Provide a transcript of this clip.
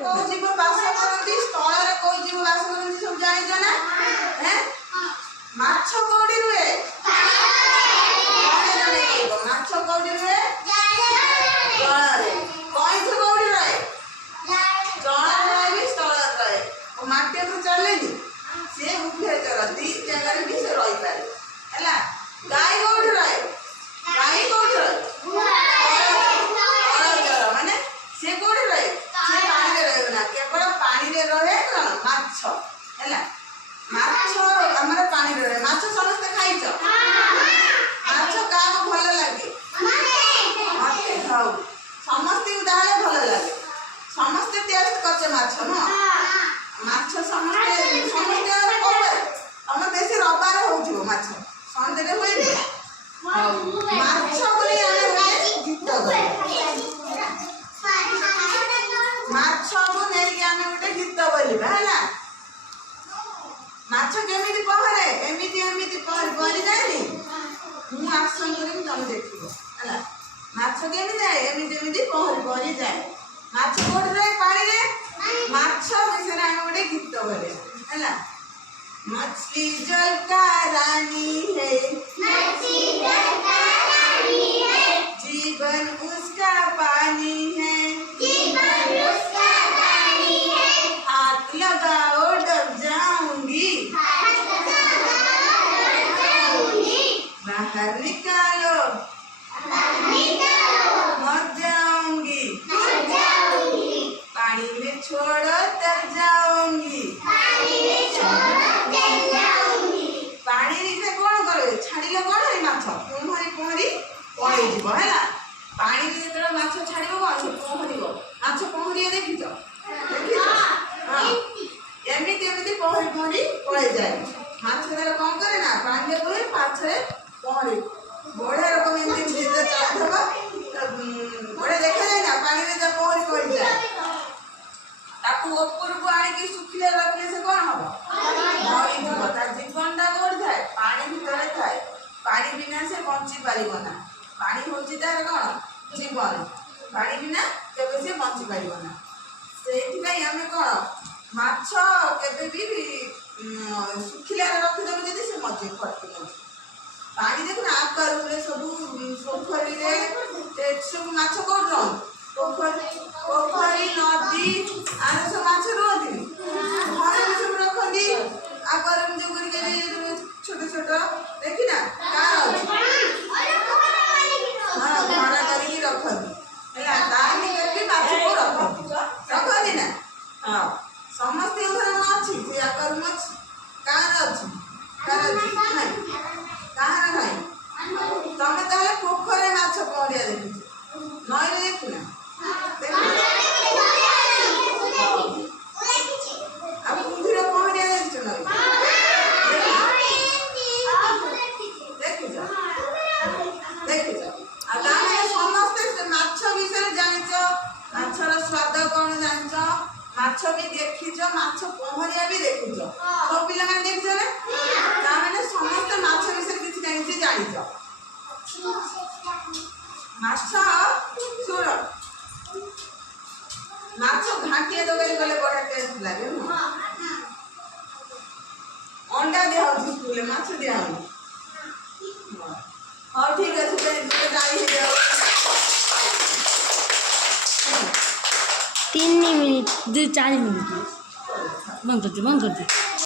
କୋଉ ଜୀବ ବାସ କରନ୍ତି ସ୍ଥଳରେ କୋଉ ଜୀବ ବାସ କରନ୍ତି ସବୁ ଜାଣିଛ ନା? ମାଛ କୋଉଠି ରୁହେ? ମାଛ କୋଉଠି ରୁହେ? ଜଳରେ। କଇଁଛ କୋଉଠି ରହେ? ଜଳରେ ରହେ ବି ସ୍ଥଳରେ ରହେ। ମାଟି ଉପରେ ଚାଲେନି, ସେ ଉଭୟଚର ଦି ଜାଗାରେ ବି ସେ ରହିପାରେ ହେଲା। ଗାଈ କୋଉଠି ରହେ? ଗାଈ କୋଉଠି ରହେ? ଜଳଚର ମାନେ ସେ କୋଉଠି ରହେ? ସେ ପାଣିରେ ରହିବ ନା, କେବଳ ପାଣିରେ ରହେ କଣ? ମାଛ ହେଲା। ମାଛ ଆମର ପାଣିରେ ରହେ। ମାଛ ସମସ୍ତେ ଖାଇଛ? ମାଛ କାହାକୁ ଭଲ ଲାଗେ? ମତେ। ହଉ, ସମସ୍ତଙ୍କୁ ତାହେଲେ ଭଲ ଲାଗେ। ସମସ୍ତେ ଟେଷ୍ଟ କରୁଛ ମାଛ ନୁହଁ? ମାଛ ସମସ୍ତେ ତମେ ବେଶୀ ରବିବାର ହଉଥିବ ମାଛ, ସଣ୍ଡେରେ ହୁଏନି? ମାଛ ବୋଲି ଆମେ ଗୋଟେ ଗୀତ ଗାଇବା। ମାଛକୁ ନେଇକି ଆମେ ଗୋଟେ ଗୀତ ବୋଲିବା ହେଲା। ମାଛ କେମିତି ପହଁରେ? ଏମିତି ଏମିତି ପହଁରି ଯାଏନି? ମୁଁ ଆକ୍ସନ କରିବି, ତମେ ଦେଖିବ ହେଲା। ମାଛ କେମିତି ଯାଏ? ଏମିତି ଏମିତି ପହଁରି ଯାଏ। ମାଛ କୋଉଠି ରହେ? ପାଣିରେ। ମାଛ ବିଷୟରେ ଆମେ ଗୋଟେ ଗୀତ ବୋଲିବା ହେଲା। मछली जल का रानी है, जीवन उसका पानी है, हाथ लगाओ डब जाऊंगी, बाहर निकालो मर जाऊंगी, पानी में छोड़ो तर जाऊंगी। पानी कौन करे? छाड़िले कौन है? माछ पहरी पहरी पलैज है। पानी जो माछ छाड़ कौन से पहर माछ पहरिया देखिच? एमती एमती पहरी पहरी पलि जाए। माछ तार कौन करे ना पानी रुहे, पाछे पहरी बढ़िया रकम एमती चलुव बढ़िया देखा जाए ना। पानी में जब पहरी पलि जाए ताकू ऊपर को आनी सुखिले रखले से कौन हम? मरीज। तार जीवनटा कौन थाए? पानी भितर थाए। पानी बिना से बंची पारिबना। पानी होची तार कौन? जीवन। पानी बिना केबे से बंची पारिबना। सेइथिपाई हमें कौन माछ केबे भी सुखिले रखिदेबे जदि से मजे फटके। पानी देखो ना आकारे सब पोखरी रे सब माछ कोड रह पोखरी नदी आने सब माछ रहती घर में सब रखती आकार जो छोट छोट देखी ना कार घर करके रखती है माछ को रखती ना। हाँ समस्त घर में अच्छी से आकार में अच्छी कार अच्छी कहार ना तमें ताले पोखरे माछ पहरिया देखी नई देखी ना कुंभीर पहरिया देखी नई देखी समस्ते माछ विषय जानिच माछर स्वाद कौन जानिच माछ भी देखिच माछ पहरिया भी देखिच सब पिला माने देखिछ ना ताने समस्त माछ विषय किछि जानिछ जानिच माछ सुन माछ घाटिया तरकारी गले बड़ा टेस्ट लागे अंडा दिया होची स्कूल माछ दिया हो। हां ठीक है सुबह जाई है जाओ 3 मिनट 2-4 मिनट बंद कर दे